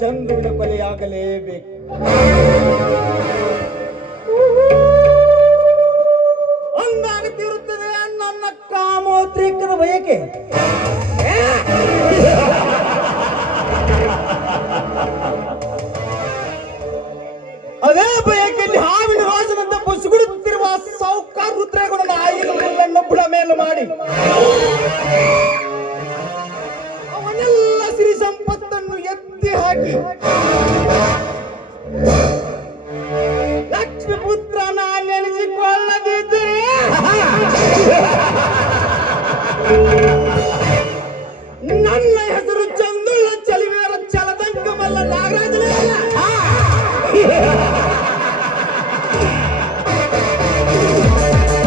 ಚಂದ್ರುವಿನ ಕೊಲೆಯಾಗಲೇಬೇಕು. ಅಂದಾಗುತ್ತಿರುತ್ತದೆ ನನ್ನ ಕಾಮೋದ್ರೇಕದ ಬಯಕೆ. ಅದೇ ಬಯಕೆಯಲ್ಲಿ ಹಾವಿನ ವಾಸನಂತೆ ಬುಸುಗುಡುತ್ತಿರುವ ಸೌಕಾರ ರುದ್ರೇಗೌಡನ ಆಯುಧಗಳನ್ನು ಬುಡ ಮೇಲೆ ಮಾಡಿ ಅವನೆಲ್ಲ ಸಿರಿ ಸಂಪತ್ತನ್ನು ಎತ್ತಿ ಹಾಕಿ ಲಕ್ಷ್ಮೀ ಪುತ್ರ ನಾನೆನಿಸಿಕೊಳ್ಳದಿದ್ದರೆ ನನ್ನ ಹೆಸರು ಚಂದುಳ್ಳ ಚಲಿವೆಯರ ಚಲದಂಕಮಲ್ಲ ನಾಗರಾಜನೇ ಅಲ್ಲ.